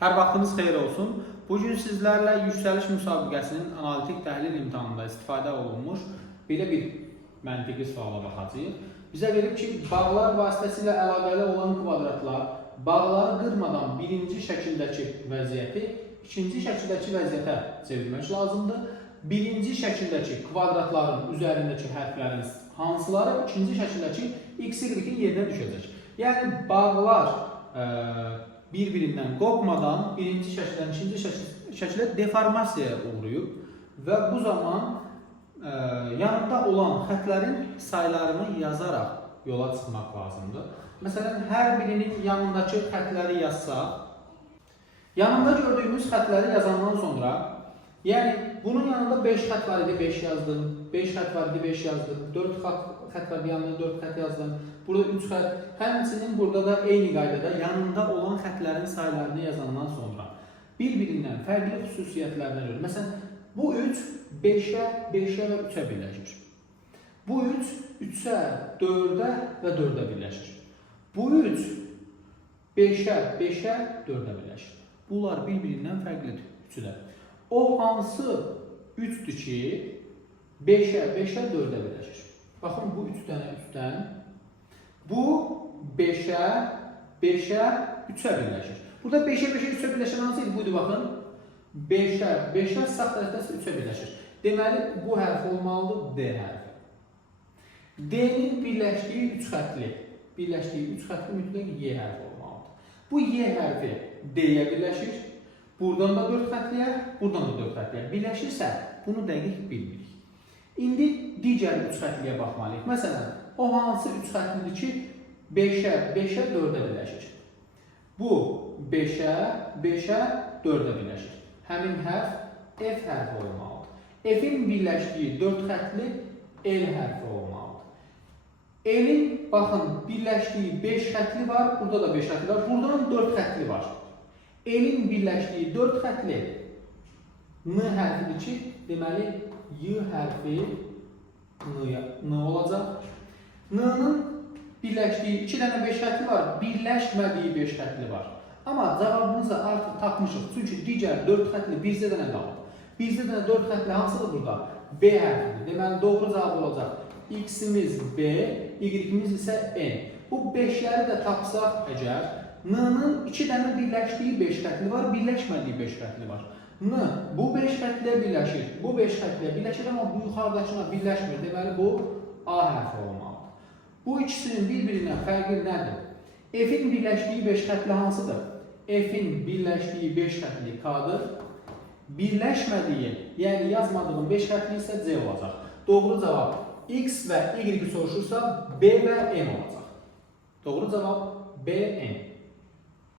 Hər vaxtınız xeyir olsun. Bugün sizlərlə yüksəliş müsabiqəsinin analitik təhlil imtahanında istifadə olunmuş belə bir məntiqi suala baxacağıq. Bizə verib ki, bağlar vasitəsilə əlaqəli olan kvadratlar bağları qırmadan birinci şəkildəki vəziyyəti ikinci şəkildəki vəziyyətə çevirmək lazımdır. Birinci şəkildəki kvadratların üzərindəki hərflərin hansıları ikinci şəkildəki x, y-in yerinə düşəcək. Yəni bağlar bir-birindən qopmadan birinci şəkildən ikinci şəkilə deformasiyaya uğrayıb və bu zaman yanında olan xətlərin saylarını yazaraq yola çıxmaq lazımdır. Məsələn, hər birinin yanındakı xətləri yazsaq, yanında gördüyümüz xətləri yazandan sonra, yəni bunun yanında 5 xət var idi, 5 yazdım, 5 xət var idi, 5 yazdım, 4 xət var idi, yanında 4 xət yazdım, burada 3 xət, həmçinin burada da eyni qaydada yanında olan xətlərin saylarını yazandan sonra bir-birindən fərqli xüsusiyyətlərinə görə, məsələn, bu 3 5-ə, 5-ə və 3-ə birləşir. Bu 3 3-ə, 4-ə və 4-ə birləşir. Bu 3 5-ə, 5-ə, 4-ə birləşir. Bunlar bir-birindən fərqlidir üçü də. O hansı 3-dür ki, 5-ə, 5-ə, 4-ə birləşir. Baxın, bu 3 dənə 3-dən, bu 5-ə, 5-ə, 3-ə birləşir. Burada 5-ə, 5-ə, 3-ə birləşən hansı idi? Buydu, baxın. 5-ə, 5-ə, sağ tərəfdən 3-ə birləşir. Deməli, bu hərf olmalıdır D hərfi. D-nin birləşdiyi 3 xətli mütləq Y hərfi olmalıdır. Bu Y hərfi D-yə birləşir. Buradan da 4 xətliyə, buradan da 4 xətliyə birləşirsə, bunu dəqiq bilmirik. İndi digər 3 xətliyə baxmalıyıq. Məsələn, o hansı 3 xətlidir ki, 5-ə, 5-ə, 4-ə birləşir. Bu 5-ə, 5-ə, 4-ə birləşir. Həmin hərf F hərfi olmalıdır. F-in birləşdiyi 4 xətli L hərfi olmalıdır. L-in, baxın, birləşdiyi 5 xətli var, burada da 5 xətli var, buradan 4 xətli var. L-in birləşdiyi 4 xətli N hərfidir ki, deməli, Y hərfi N olacaq. N-nın birləşdiyi 2 dənə 5 xətli var, birləşmədiyi 5 xətli var. Amma cavabımızı artıq tapmışıq, çünki digər 4 xətli bizdə dənə qalıb. Bizdə dənə 4 xətli hansıdır burada? B hərfidir. Deməli, doğru cavab olacaq. X-imiz B, Y-imiz isə N. Bu 5-ləri də tapsaq əgər, N-nın 2 dənə birləşdiyi 5 xətli var, birləşmədiyi 5 xətli var. N bu 5 xətliyə birləşir, bu 5 xətliyə birləşir, amma bu yuxarıdakına birləşmir. Deməli, bu A hərfi olmalıdır. Bu ikisinin bir-birindən fərqi nədir? F-in birləşdiyi 5 xətli hansıdır? F-in birləşdiyi 5 xətli K-dır. Birləşmədiyi, yəni yazmadığım 5 xətli isə C olacaq. Doğru cavab X və Y soruşursa B və M olacaq. Doğru cavab B, M.